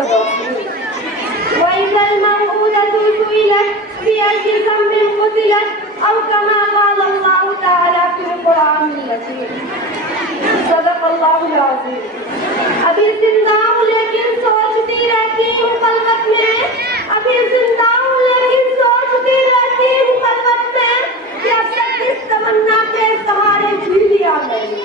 الرحيم. وإذا الموءودة سئلت بأي ذنب قتلت أو كما قال الله تعالى في القرآن المجيد. صدق الله العظيم. ابھی زندہ ہوں لیکن سوچتی رہتی ہوں خلوت میں، ابھی زندہ ہوں لیکن سوچتی رہتی ہوں خلوت میں کہ اب تک کس تمنا کے سہارے جی لیا میں نے.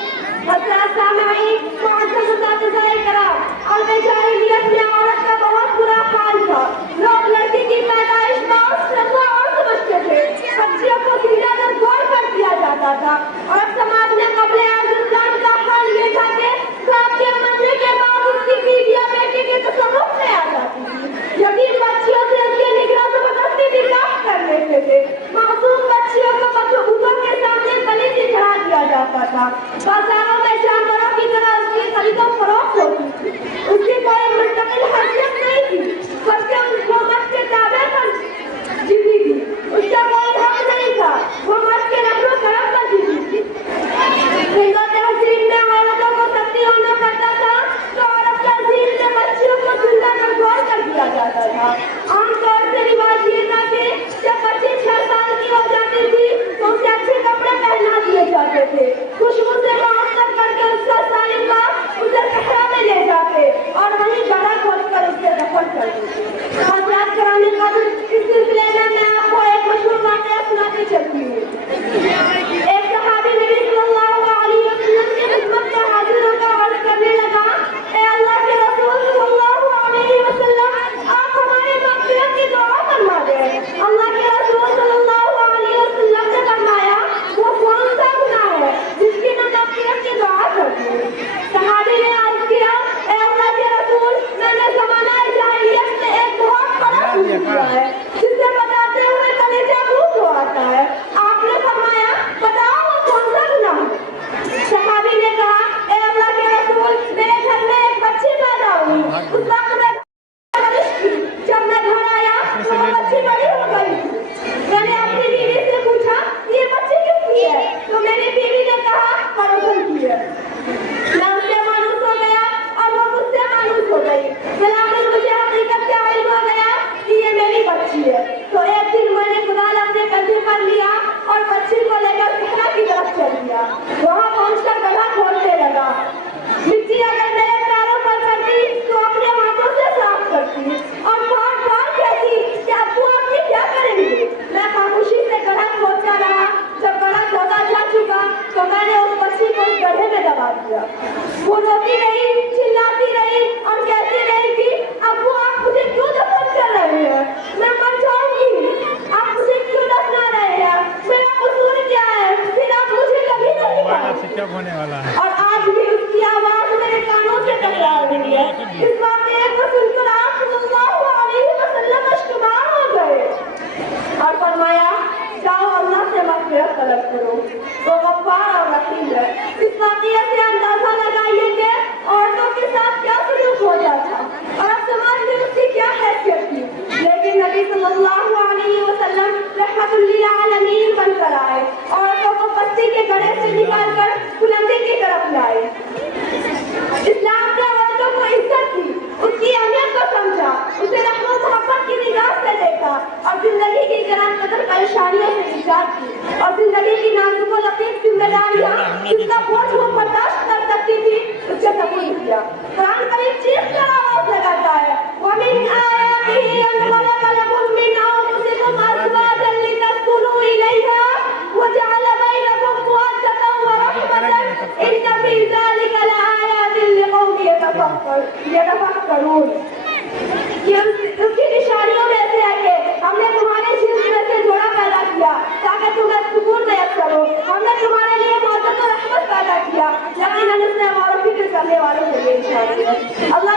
حضرات سامعین، معزز اساتذہ کرام، عرب جاہلیت میں عورت کا بہت برا حال تھا. لوگ لڑکی کی پیدائش بہت سزا اور سمجھتے تھے، بچیوں کو زندہ در گور کر دیا جاتا تھا. اور سماج نے قبل اسلام کا حال یہ تھا کہ باپ کے مرنے کے بعد اس کی بیوی یا بیٹی کے تصرف میں آ جاتی تھی. یتیم بچیوں سے اس کے نگراں زبردستی نکاح کر لیتے تھے. معصوم بچیوں کو مخلوقوں کے سامنے بلی چڑھا دیا جاتا تھا. بازاروں میں جانوروں کی طرح اس کی خرید و فروخت ہوتی تھی. اس کی کوئی مستقل حیثیت نہیں تھی بلکہ اس حکومت کے تابع پر جیتی تھی. اس کا کوئی حق نہیں تھا، وہ مرد کے نقل و کرم پر جیتی تھی. ہندو تہذیب میں عورتوں کو سختی ہونا پڑتا تھا تو عورت تہذیب میں بچیوں کو زندہ نگور کر دیا جاتا تھا. عام طور سے رواج یہ تھا کہ جب بچی 6 سال کی ہو جاتی تھی تو اسے اچھے کپڑے پہنا دیے جاتے تھے، خوشبو سے معطر کر کے اس کا سالم باپ اسے صحرا میں لے جاتے اور وہیں گڑھا کھود کر اسے دفن کر دیتے. حضرات کرام قدر، اس سلسلے میں آپ کو ایک مشہور واقعہ سناتی چلتی ہوں. ایک صحابی نبی صلی اللہ علیہ وسلم کی خدمت میں حاضر ہو کر عرض کرنے لگا، اے اللہ کے رسول صلی اللہ علیہ وسلم، آپ ہماری مغفرت کی دعا فرما دیں. اللہ کے رسول صلی اللہ علیہ وسلم نے فرمایا، وہ کون سا گناہ ہے جس کی میں مغفرت کی دعا کرتی ہوں؟ صحابی نے عرض کیا، اے اللہ کے رسول، میں نے زمانہ جاہلیت میں ایک بہت بڑا گناہ کیا ہے جسے بتاتے ہوئے کلیجہ منہ دھو آتا ہے. آپ نے فرمایا، بتاؤ وہ کون سا گناہ ہے؟ صحابی نے کہا، اے اللہ کے رسول، میرے گھر میں ایک بچی پیدا ہوئی. اس وقت میں پرورش کی. جب میں گھر آیا تو وہ بچی بڑی ہو گئی. میں نے اپنی بیوی سے پوچھا، یہ بچی کس کی ہے؟ تو میری بیوی نے کہا، فروخت کی ہے. میں اس سے مانوس ہو گیا اور وہ مجھ سے مانوس ہو گئی. بالآخر مجھے حقیقت کا علم ہو گیا کہ یہ میری بچی ہے. تو ایک دن میں نے خدال اپنے کندھے پر لیا اور بچی کو لے کر صحرا کی طرف چل دیا. وہاں پہنچ کر گڑھا کھودنے لگا. مٹی اگر میرے پیروں پر پڑتی تو اپنے ہاتھوں سے صاف کرتی اور بار بار کہتی کہ ابو آپ یہ کیا کریں گے. میں خاموشی سے گڑھا کھودتا رہا. جب گڑھا کھودا جا چکا تو میں نے اس بچی کو اس گڑھے میں دبا دیا. وہ روتی رہی، چلاتی رہی اور کہتی رہی کہ ابو آپ مجھے کیوں دفن کر رہے ہیں؟ میں مر جاؤں گی. آپ مجھے کیوں دفنا رہے ہیں؟ میرا قصور کیا ہے؟ پھر آپ مجھے کبھی نہیں پائیں. اور آج بھی اس کی آواز میرے کانوں سے ٹکرا رہی ہے. اس واقعے کو سن کر آپ صلی اللہ علیہ وسلم اشکبار ہو گئے اور فرمایا، جاؤ اللہ سے مغفرت طلب کرو، وہ غفار اور رحیم ہے. اس واقعے سے اندازہ لگائیے کہ عورتوں کے ساتھ کیا سلوک ہو جاتا اور اب سماج میں اس کی کیا حیثیت تھی. لیکن نبی صلی اللہ علیہ وسلم رحمت للعالمین بن کر آئے، عورتوں کو بستی کے گڑھے سے نکال کر بلندی کی طرف لائے. اسلام نے عورتوں کو عزت دی، اس کی اہمیت کو سمجھا، اسے رحم و محبت کی نگاہ سے دیکھا اور زندگی کی گران قدر پریشانیوں سے نجات دی اور زندگی کی نازک و لطیف ذمہ داریاں جس کا بوجھ وہ برداشت کر سکتی تھی اس سے قبول کیا. قرآن کریم چیخ کر آواز لگاتا ہے، وَمِنْ آيَاتِهِ أَنْ خَلَقَ لَكُم مِّنْ أَنفُسِكُمْ أَزْوَاجًا لِتَسْكُنُوا إِلَيْهَا وَجَعَلَ بَيْنَكُمْ مَوَدَّةً وَرَحْمَةً إِنَّ فِي ذَلِكَ لَآيَاتٍ لِقَوْمٍ يَتَفَكَّرُونَ. یہ اس کی نشانیوں میں سے ہے کہ ہم نے تمہارے جسم میں سے جوڑا پیدا کیا تاکہ تمہیں سکون میسر ہو. ہم نے تمہارے لیے محبت و رحمت پیدا کیا، یقیناً اس نے غور و فکر کرنے والوں کے لیے نشانی ہے. اللہ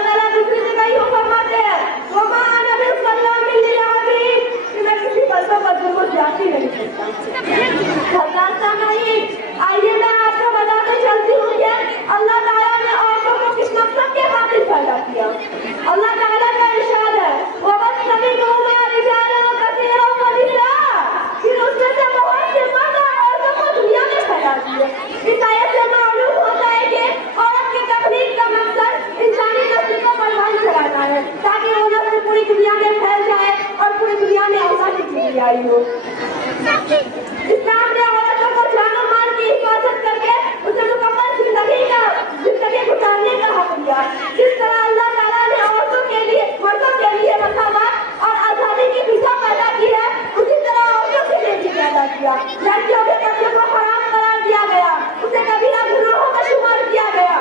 کے آئی ہوں۔ اسلام نے عورتوں کو جان و مال کی حفاظت کر کے اسے مکمل زندگی گزارنے کا حق دیا۔ جس طرح اللہ تعالیٰ نے عورتوں کے لیے مردوں کے لیے مساوات اور آزادی کی فضا پیدا کی ہے، اسی طرح عورتوں کے لیے بھی پیدا کیا۔ لڑکیوں کے قتل کو حرام قرار دیا گیا، اسے کبیرہ گناہوں میں شمار کیا گیا۔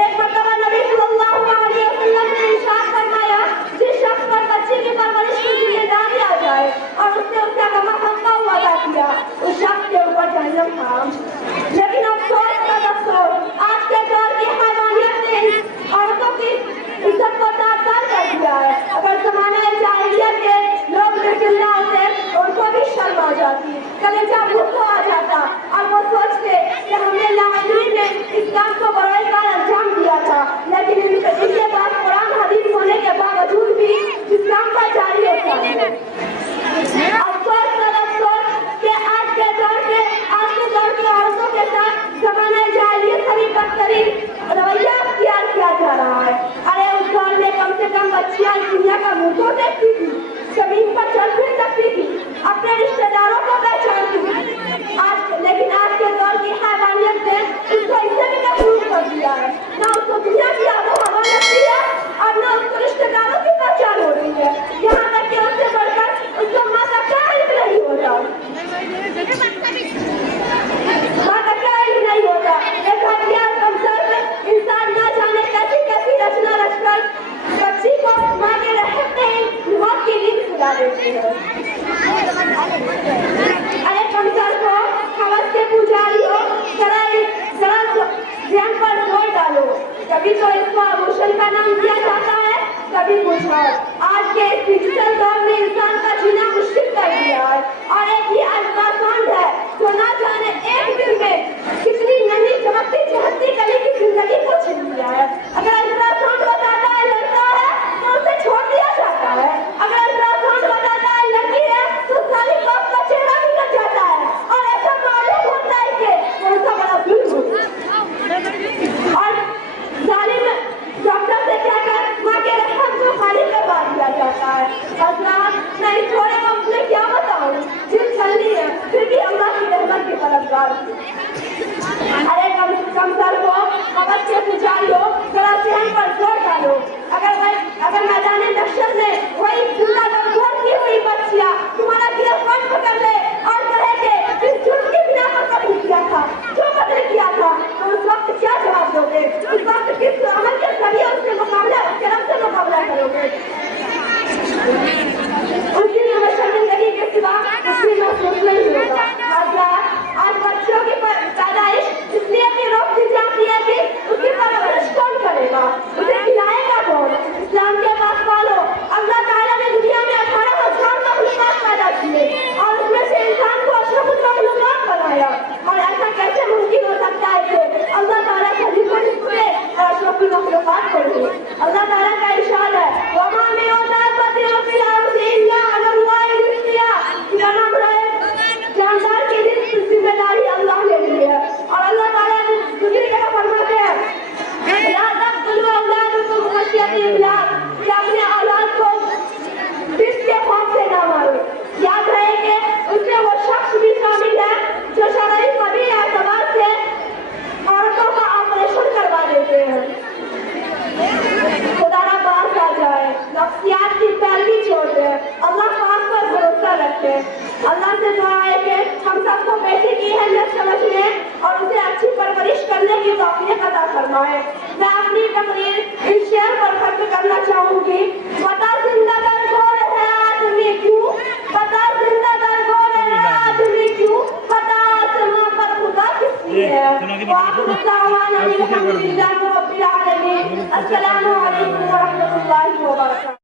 ایک مرتبہ نبی صلی اللہ علیہ وسلم نے ارشاد فرمایا، جس شخص پر بچے کی پرورش کی ذمہ داری آ جائے اور اس نے اس کا کما خستہ ہوا ادا کیا، اس شخص کے اوپر جہنم حرام۔ لیکن افسوس آج کے دور کی حیوانیت نے عورتوں کی عزت کو تار کر دیا ہے۔ اگر زمانہ جاہلیت کے لوگ زندہ ہوتے ان کو بھی شرم آ جاتی، کلیجہ بھوکا آ جاتا اور وہ سوچتے کہ ہم نے لاہوری میں اسلام کو برائی کا انجام دیا تھا، لیکن ان کے بعد قرآن حدیث ہونے کے باوجود بھی اسلام کا جاری ہوتا ہے۔ افسوس کہ آج کے دور کی عورتوں کے ساتھ زمانہ جاہلیت سے بھی بدترین رویہ اختیار کیا جا رہا ہے۔ ارے اس دور میں کم سے کم بچیاں اس دنیا کا منہ تو دیکھتی تھی، زمین پر چل پھر سکتی تھی، اپنے رشتے داروں کو پہچانتی تھی، لیکن آج کے دور کی حیوانیت نے اس کو اس سے بھی محروم کر دیا ہے۔ نہ اس کو دنیا کی آب و ہوا لگتی ہے اور نہ اس کو رشتے داروں کی پہچان ہو رہی ہے، یہاں تک کہ اس سے بڑھ کر اس کو ماں کا کیا علم نہیں ہوتا۔ ایک ہتھیار کمزور انسان نہ جانے کیسی رچنا رچ کر بچی کو ماں کے رحم میں موت کی نیند سلا دیتی ہے۔ ارے کمزور کو حوث کے پجاری ہو، ذرا ذہن پر زور ڈالو، کبھی تو اس کو آبوشن کا نام دیا جاتا ہے، کبھی کچھ اور۔ آج کے اس ڈیجیٹل دور میں انسان کا جینا مشکل کر دیا ہے، اور ایک یہ الٹراساؤنڈ ہے جو نہ جانے ایک دن میں کتنی نئی چمکتی چہکتی کلی کی زندگی کو چھین لیا ہے۔ اگر الٹراساؤنڈ بتاتا ہے لڑکا ہے تو اسے چھوڑ دیا جاتا ہے، اگر الٹراساؤنڈ بتاتا ہے لڑکی ہے تو سالی باپ کا چہرہ بھی کٹ جاتا ہے، اور ایسا معلوم ہوتا ہے کہ کون سا بڑا ظلم ہوتا ہے۔ اور ظالم ڈاکٹر سے کہہ کر ماں کے رحم کو خالی کروا دیا جاتا ہے۔ حضرات میں اس تھوڑے وقت میں کیا بتاؤں، جن چلنی ہے پھر بھی اللہ کی رحمت کی طرفدار۔ ارے کمزور کو حوث کے پجاری ہو، ذرا ذہن پر زور ڈالو، اگر میدان محشر میں وہی زندہ کمزور کی ہوئی بچیاں تمہارا گرفت پکڑ لے اور کہے کہ اس جرم کی بنا پر قتل کیا تھا، جو قتل کیا تھا، تو اس وقت کیا جواب دو گے؟ اس وقت کس عمل کے ذریعے اس کے مقابلہ اس کے رب سے مقابلہ کرو گے؟ اس دن ہمیں شرمندگی کے سوا کچھ بھی محسوس نہیں ہوگا۔ آج بچوں کی پیدائش اس لیے بھی روک دی جاتی ہے کہ اس کی پرورش کون کرے گا، اسے کھلائے گا کون؟ اسلام کے پاس والوں، اللہ تعالیٰ نے دنیا میں 18,000 مخلوقات پیدا کیے اور اس میں سے انسان کو اشرف المخلوقات بنایا، اور ایسا کیسے ممکن ہو سکتا ہے کہ اللہ تعالیٰ کا ذکر اس پہ اور اشرف المخلوقات پڑھے؟ اللہ تعالیٰ کا ارشاد ہے وَمَا مِن دَابَّةٍ فِي الْأَرْضِ إِلَّا عَلَى اللَّهِ رِزْقُهَا، جاندار کی ذمہ داری اللہ نے لی ہے، اور اللہ تعالیٰ نے دوسری جگہ فرماتے ہیں لَا تَقْتُلُوا أَوْلَادَكُمْ خَشْيَةَ إِمْلَاقٍ، کہ اپنے اولاد کو رزق کے خوف سے نہ مارو۔ یاد رہے کہ اس میں وہ شخص بھی شامل ہے جو شرعی قبی اعتبار سے عورتوں کا آپریشن کروا دیتے ہیں۔ خدا را باز آ جائے، نفسیات کی پیروی چھوڑ دیں، اللہ پاک پر بھروسہ رکھیں۔ اللہ سے دعا ہے کہ ہم سب کو بیٹے کی اہمیت سمجھنے اور اسے اچھی پرورش کرنے کی توفیق عطا فرمائے۔ میں اپنی تقریر اس شعر پر ختم کرنا چاہوں گی، بتا زندہ در گور ہے آدمی کیوں، بتا زندہ در گور ہے آدمی کیوں، بتا آسماں پر خدا کس لیے ہے۔ وآخر دعوانا الحمدللہ رب العالمین۔ السلام علیکم ورحمۃ اللہ وبرکاتہ۔